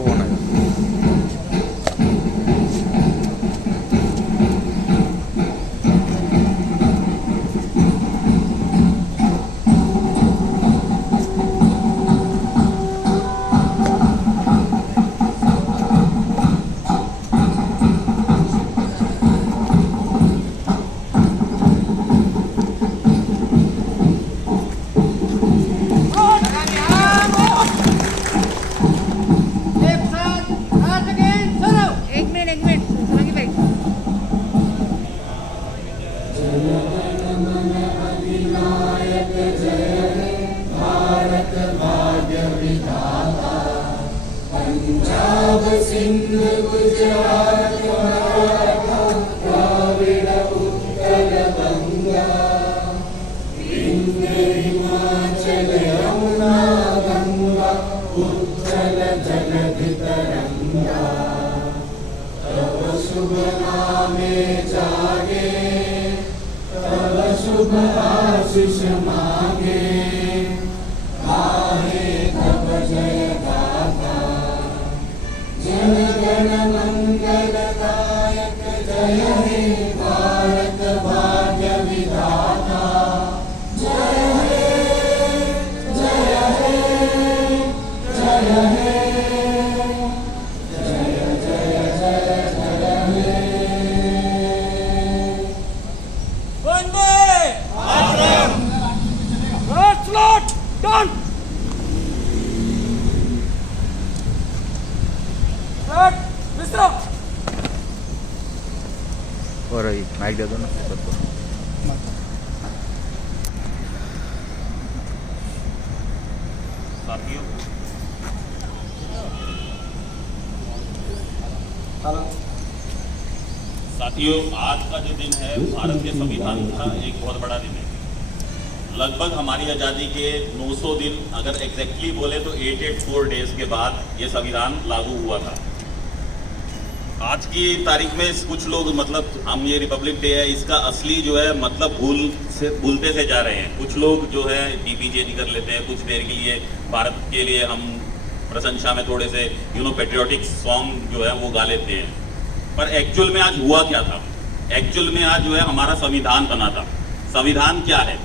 तुम्हारा फोन है। एक मिनट सोलंकी भाई। पंजाब सिंध गुजरात मराठा द्राविड़ उत्कल बंगा विंध्य हिमाचल यमुना गंगा उज्जल जलधि तरंगा तव शुभ नामे जागे तव शुभ आशीष मांगे गाहे तव जय गाथा जन गण मंगलदायक जय हे भारत भाग्य विधाता जय हे जय हे जय हे जय जय जय जय हे Vande Mataram. First lot done. Start. विश्राम। और ये माइक दे दो ना सबको। साथियों साथियों आज का जो दिन है भारत के संविधान का एक बहुत बड़ा दिन है। लगभग हमारी आज़ादी के 900 दिन अगर एग्जैक्टली बोले तो 884 डेज के बाद ये संविधान लागू हुआ था। आज की तारीख में कुछ लोग मतलब हम ये रिपब्लिक डे है इसका असली जो है मतलब भूलते से जा रहे हैं। कुछ लोग जो है डीपीजेडी कर लेते हैं कुछ देर के लिए, भारत के लिए हम प्रशंसा में थोड़े से पेट्रियोटिक सॉन्ग जो है वो गा लेते हैं। पर एक्चुअल में आज हुआ क्या था? एक्चुअल में आज जो है हमारा संविधान बना था। संविधान क्या है?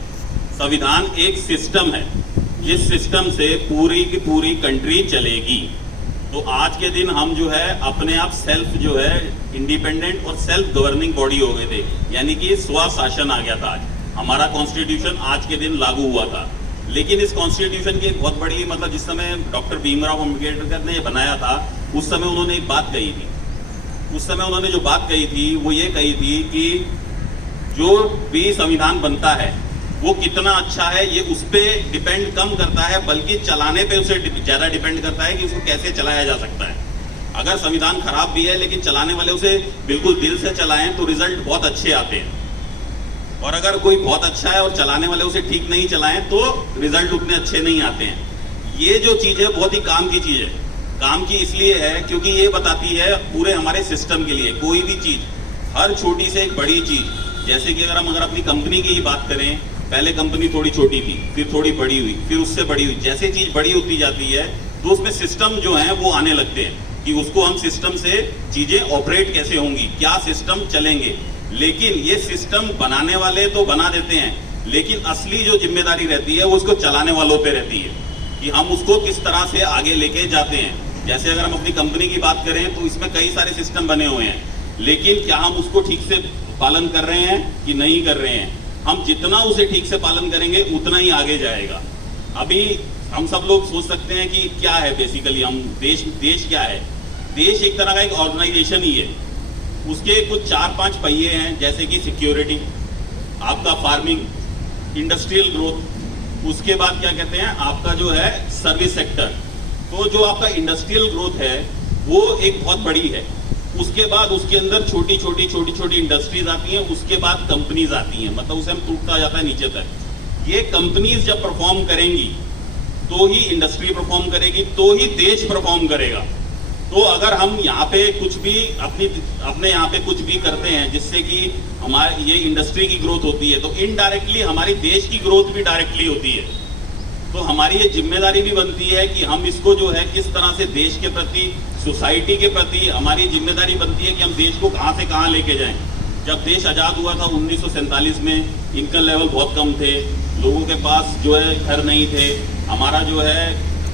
संविधान एक सिस्टम है जिस सिस्टम से पूरी की पूरी कंट्री चलेगी। तो आज के दिन हम जो है अपने आप सेल्फ जो है इंडिपेंडेंट और सेल्फ गवर्निंग बॉडी हो गए थे, यानी कि स्वशासन आ गया था। आज हमारा कॉन्स्टिट्यूशन आज के दिन लागू हुआ था। लेकिन इस कॉन्स्टिट्यूशन की एक बहुत बड़ी मतलब जिस समय डॉक्टर भीमराव अम्बेडकर ने बनाया था उस समय उन्होंने एक बात कही थी। उस समय उन्होंने जो बात कही थी वो ये कही थी कि जो भी संविधान बनता है वो कितना अच्छा है ये उस पर डिपेंड कम करता है, बल्कि चलाने पे उसे ज़्यादा डिपेंड करता है कि उसको कैसे चलाया जा सकता है। अगर संविधान खराब भी है लेकिन चलाने वाले उसे बिल्कुल दिल से चलाएं तो रिजल्ट बहुत अच्छे आते हैं। और अगर कोई बहुत अच्छा है और चलाने वाले उसे ठीक नहीं चलाएं तो रिजल्ट उतने अच्छे नहीं आते हैं। ये जो चीज़ है बहुत ही काम की चीज़ है। काम की इसलिए है क्योंकि ये बताती है पूरे हमारे सिस्टम के लिए कोई भी चीज़, हर छोटी से एक बड़ी चीज़, जैसे कि अगर अपनी कंपनी की ही बात करें, पहले कंपनी थोड़ी छोटी थी, फिर थोड़ी बड़ी हुई, फिर उससे बड़ी हुई। जैसे चीज़ बड़ी होती जाती है तो उसमें सिस्टम जो है वो आने लगते हैं कि उसको हम सिस्टम से चीज़ें ऑपरेट कैसे होंगी, क्या सिस्टम चलेंगे। लेकिन ये सिस्टम बनाने वाले तो बना देते हैं, लेकिन असली जो जिम्मेदारी रहती है वो उसको चलाने वालों पे रहती है कि हम उसको किस तरह से आगे लेके जाते हैं। जैसे अगर हम अपनी कंपनी की बात करें तो इसमें कई सारे सिस्टम बने हुए हैं, लेकिन क्या हम उसको ठीक से पालन कर रहे हैं कि नहीं कर रहे हैं? हम जितना उसे ठीक से पालन करेंगे उतना ही आगे जाएगा। अभी हम सब लोग सोच सकते हैं कि क्या है बेसिकली हम देश क्या है? देश एक तरह का एक ऑर्गेनाइजेशन ही है। उसके कुछ 4-5 पहिए हैं, जैसे कि सिक्योरिटी, आपका फार्मिंग, इंडस्ट्रियल ग्रोथ, उसके बाद क्या कहते हैं आपका जो है सर्विस सेक्टर। तो जो आपका इंडस्ट्रियल ग्रोथ है वो एक बहुत बड़ी है। उसके बाद उसके अंदर छोटी छोटी इंडस्ट्रीज आती हैं, उसके बाद कंपनीज आती हैं, मतलब उसे हम टूटता जाता है नीचे तक। ये कंपनीज जब परफॉर्म करेंगी तो ही इंडस्ट्री परफॉर्म करेगी, तो ही देश परफॉर्म करेगा। तो अगर हम यहाँ पे कुछ भी अपने यहाँ पे कुछ भी करते हैं जिससे कि हमारे ये इंडस्ट्री की ग्रोथ होती है, तो इनडायरेक्टली हमारी देश की ग्रोथ भी डायरेक्टली होती है। तो हमारी ये जिम्मेदारी भी बनती है कि हम इसको जो है किस तरह से देश के प्रति, सोसाइटी के प्रति हमारी जिम्मेदारी बनती है कि हम देश को कहाँ से कहाँ लेके जाएं। जब देश आज़ाद हुआ था 1947 में, इनकम लेवल बहुत कम थे, लोगों के पास जो है घर नहीं थे, हमारा जो है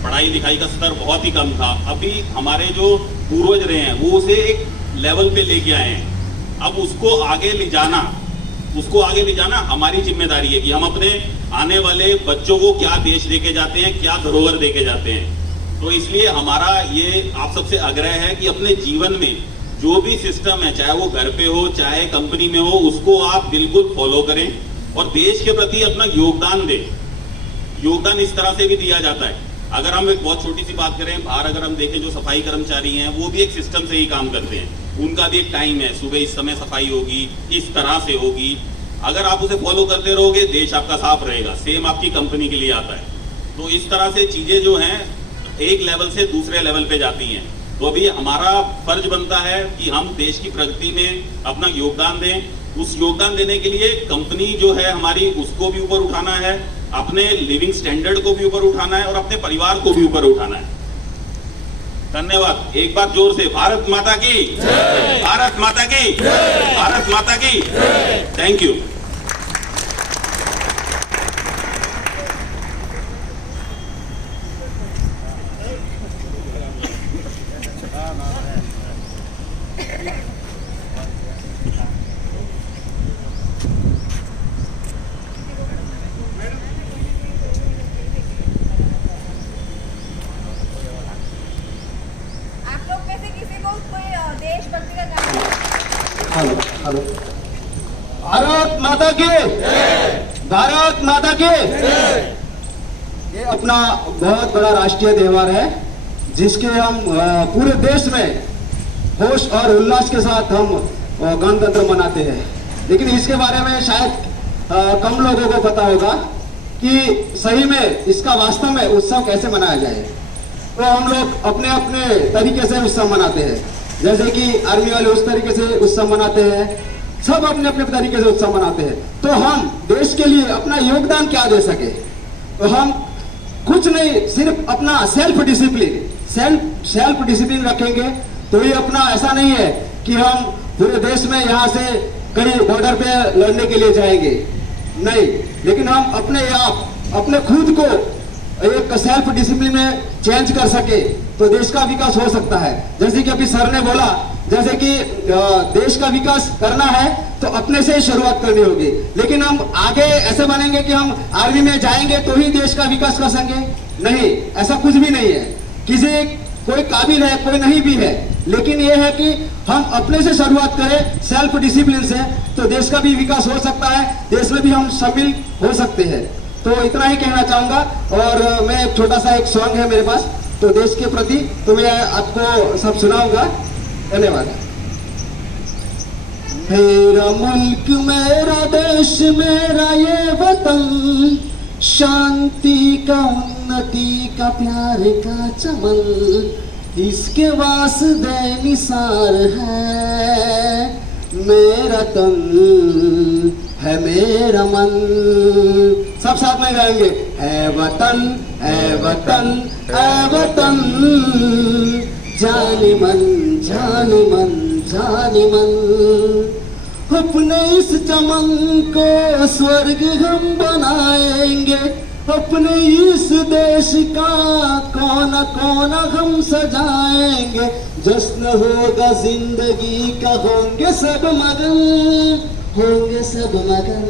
पढ़ाई लिखाई का स्तर बहुत ही कम था। अभी हमारे जो पूर्वज रहे हैं वो उसे एक लेवल पे लेके आए हैं। अब उसको आगे ले जाना हमारी जिम्मेदारी है कि हम अपने आने वाले बच्चों को क्या देश देके जाते हैं, क्या धरोहर देके जाते हैं। तो इसलिए हमारा ये आप सबसे आग्रह है कि अपने जीवन में जो भी सिस्टम है, चाहे वो घर पे हो चाहे कंपनी में हो, उसको आप बिल्कुल फॉलो करें और देश के प्रति अपना योगदान दें। योगदान इस तरह से भी दिया जाता है। अगर हम एक बहुत छोटी सी बात करें, बाहर अगर हम देखें जो सफाई कर्मचारी हैं वो भी एक सिस्टम से ही काम करते हैं, उनका भी एक टाइम है, सुबह इस समय सफाई होगी, इस तरह से होगी। अगर आप उसे फॉलो करते रहोगे देश आपका साफ रहेगा। सेम आपकी कंपनी के लिए आता है। तो इस तरह से चीजें जो हैं एक लेवल से दूसरे लेवल पे जाती हैं। तो अभी हमारा फर्ज बनता है कि हम देश की प्रगति में अपना योगदान दें। उस योगदान देने के लिए कंपनी जो है हमारी, उसको भी ऊपर उठाना है, अपने लिविंग स्टैंडर्ड को भी ऊपर उठाना है और अपने परिवार को भी ऊपर उठाना है। धन्यवाद। एक बार जोर से भारत माता की जय, भारत माता की जय, भारत माता की जय। Thank you. आप लोग में से किसी को कोई देशभक्ति का गाना? Hello hello. भारत माता की भारत माता की। ये अपना बहुत बड़ा राष्ट्रीय त्योहार है जिसके हम पूरे देश में होश और उल्लास के साथ हम गणतंत्र मनाते हैं। लेकिन इसके बारे में शायद कम लोगों को पता होगा कि सही में इसका वास्तव में उत्सव कैसे मनाया जाए। तो हम लोग अपने अपने तरीके से उत्सव मनाते हैं। जैसे कि आर्मी वाले उस तरीके से उत्सव मनाते हैं, सब अपने अपने तरीके से उत्सव मनाते हैं। तो हम देश के लिए अपना योगदान क्या दे सके, तो हम कुछ नहीं, सिर्फ अपना सेल्फ डिसिप्लिन रखेंगे। तो ये अपना ऐसा नहीं है कि हम पूरे देश में यहाँ से कहीं बॉर्डर पे लड़ने के लिए जाएंगे, नहीं, लेकिन हम अपने आप अपने खुद को एक सेल्फ डिसिप्लिन में चेंज कर सके तो देश का विकास हो सकता है। जैसे कि अभी सर ने बोला, जैसे कि देश का विकास करना है तो अपने से शुरुआत करनी होगी। लेकिन हम आगे ऐसे बनेंगे कि हम आर्मी में जाएंगे तो ही देश का विकास कर सकेंगे, नहीं, ऐसा कुछ भी नहीं है। किसी कोई काबिल है, कोई नहीं भी है, लेकिन यह है कि हम अपने से शुरुआत करें सेल्फ डिसिप्लिन से, तो देश का भी विकास हो सकता है, देश में भी हम शामिल हो सकते हैं। तो इतना ही कहना चाहूंगा। और मैं एक छोटा सा एक सॉन्ग है मेरे पास तो देश के प्रति, तो मैं आपको सब सुनाऊंगा। धन्यवाद। मेरा मुल्क मेरा देश मेरा ये वतन, शांति का उन्नति का प्यार का चमन, इसके वास्ते निसार है मेरा तन है मेरा मन। सब साथ में गाएंगे, ऐ वतन ऐ वतन ऐ वतन, जाने मन जाने मन जाने मन। अपने इस चमन को स्वर्ग हम बनाएंगे, अपने इस देश का कोना कोना हम सजाएंगे। जश्न होगा जिंदगी का, होंगे सब मगन, होंगे सब मगन,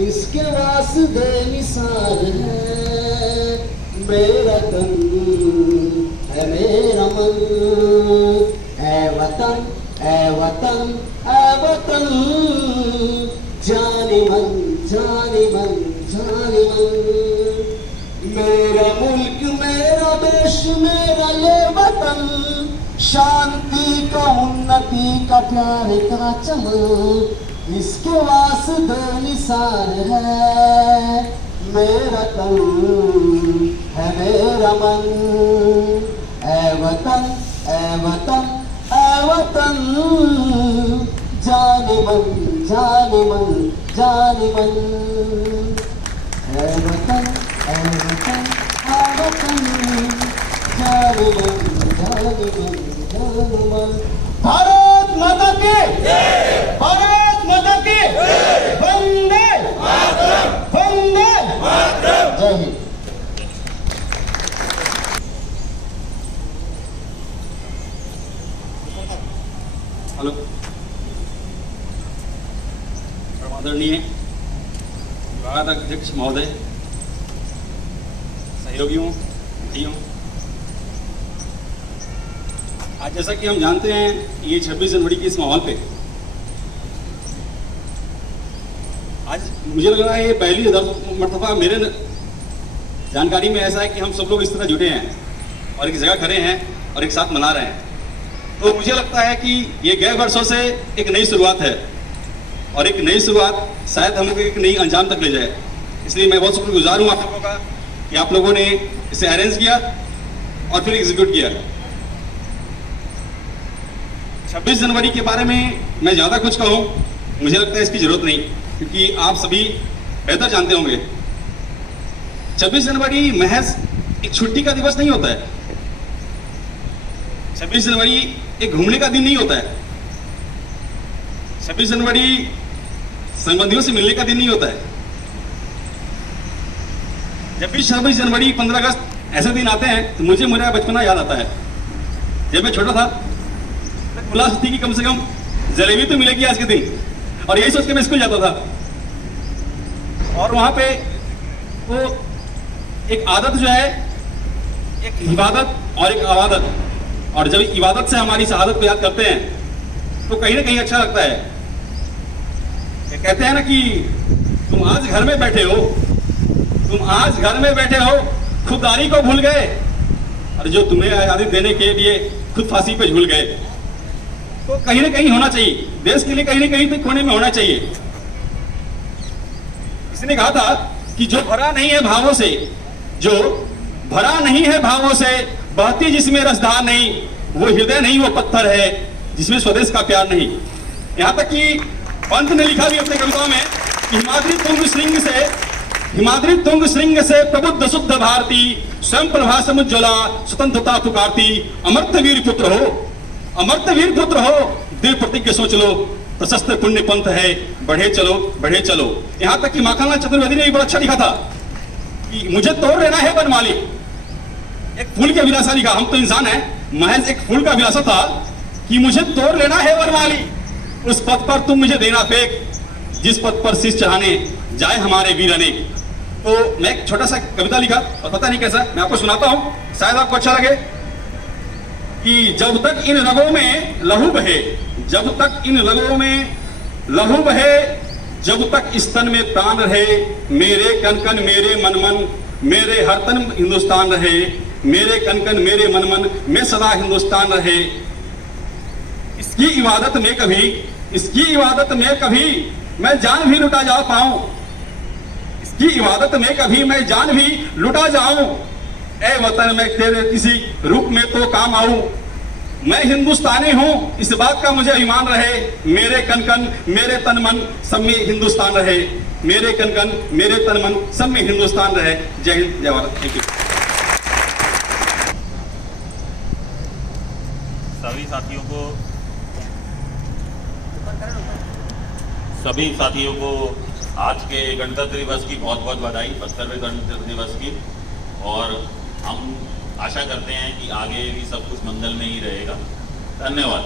इसके वास्ते निसार है मेरा तन है मेरा मन। ऐ वतन ऐ वतन ऐ वतन, जाने मन जाने मन जाने मन। मेरा मुल्क मेरा देश मेरा ये वतन, शांति का उन्नति का प्यार का चमन, इसके वास्ते निसार है मेरा तन है मेरा मन। ऐ वतन ऐ वतन ऐ वतन, जाने मन जाने मन जाने मन। ऐ वतन ऐ वतन भारत माता की भारत माता की वंदे वंदे जय हिंद। हेलो, आदरणीय विभाग अध्यक्ष महोदय, सहयोगियों, मित्रों, आज जैसा कि हम जानते हैं ये 26 जनवरी के इस माहौल पे आज मुझे लग रहा है ये पहली मर्तबा मेरे जानकारी में ऐसा है कि हम सब लोग इस तरह जुटे हैं और एक जगह खड़े हैं और एक साथ मना रहे हैं। तो मुझे लगता है कि ये गए वर्षों से एक नई शुरुआत है और एक नई शुरुआत शायद हम लोग एक नई अंजाम तक ले जाए। इसलिए मैं बहुत शुक्रगुजार हूँ आप लोगों का कि आप लोगों ने इसे अरेंज किया और फिर एग्जीक्यूट किया। 26 जनवरी के बारे में मैं ज़्यादा कुछ कहूँ मुझे लगता है इसकी जरूरत नहीं, क्योंकि आप सभी बेहतर जानते होंगे 26 जनवरी महज एक छुट्टी का दिवस नहीं होता है। 26 जनवरी एक घूमने का दिन नहीं होता है। 26 जनवरी संबंधियों से मिलने का दिन नहीं होता है। जब भी 26 जनवरी 15 अगस्त ऐसे दिन आते हैं तो मुझे मेरा बचपना याद आता है। जब मैं छोटा था तो उल्लास थी कि कम से कम जलेबी तो मिलेगी आज के दिन, और यही सोच के मैं स्कूल जाता था। और वहां पे वो एक आदत जो है, एक इबादत और एक अवादत, और जब इबादत से हमारी शहादत को याद करते हैं तो कहीं ना कहीं अच्छा लगता है। ये कहते हैं ना कि तुम आज घर में बैठे हो, तुम आज घर में बैठे हो, खुददारी को भूल गए, और जो तुम्हें आज़ादी देने के लिए खुद फांसी पे झूल गए। तो कहीं ना कहीं होना चाहिए, देश के लिए कहीं ना कहीं तो कोने में होना चाहिए। इसने कहा था कि जो भरा नहीं है भावों से, जो भरा नहीं है भावों से, बहती जिसमें रसधार नहीं, वो हृदय नहीं वो पत्थर है जिसमें स्वदेश का प्यार नहीं। यहाँ तक कि पंत ने लिखा भी अपने कविताओं में कि हिमाद्री तुंग श्रृंग से प्रबुद्ध शुद्ध भारती, स्वयं प्रभा समुज्ज्वला स्वतंत्रता पुकारती। अमर्त वीर पुत्र हो, अमर्त वीर पुत्र हो, दृढ़ प्रतिज्ञ सोच लो, प्रशस्त पुण्य पंथ है, बढ़े चलो बढ़े चलो। यहाँ तक कि माखनलाल चतुर्वेदी ने भी बड़ा अच्छा लिखा था कि मुझे तोड़ लेना है बनमाली। एक फूल की अभिलाषा लिखा, हम तो इंसान हैं, महज एक फूल का अभिलाषा था कि मुझे तोड़ लेना है बनमाली। उस पथ पर तुम मुझे देना फेंक, जिस पथ पर शीश चढ़ाने जाए हमारे वीर अनेक। तो मैं एक छोटा सा कविता लिखा और पता नहीं कैसा, मैं आपको सुनाता हूं, शायद आपको अच्छा लगे। कि जब तक इन रगों में लहू बहे, जब तक इन रगों में लहू बहे, जब तक इस तन में प्राण रहे, मेरे कन कन मेरे मन मन, मेरे हर तन हिंदुस्तान रहे, मेरे कन कन मेरे मन मन में सदा हिंदुस्तान रहे। इसकी इबादत में कभी, इसकी इबादत में कभी मैं जान भी लुटा जा पाऊं, इसकी इबादत में कभी मैं जान भी लुटा जाऊं। ए वतन मैं तेरे किसी रूप में तो काम आऊं, मैं हिंदुस्तानी हूं इस बात का मुझे ईमान रहे, मेरे कन कन मेरे तन मन सब में हिंदुस्तान रहे, मेरे कन कन मेरे तन मन सब में हिंदुस्तान रहे। जय हिंद, जय भारत। Thank you. सभी साथियों को आज के गणतंत्र दिवस की बहुत बहुत बधाई, 72वें गणतंत्र दिवस की। और हम आशा करते हैं कि आगे भी सब कुछ मंगल में ही रहेगा। धन्यवाद।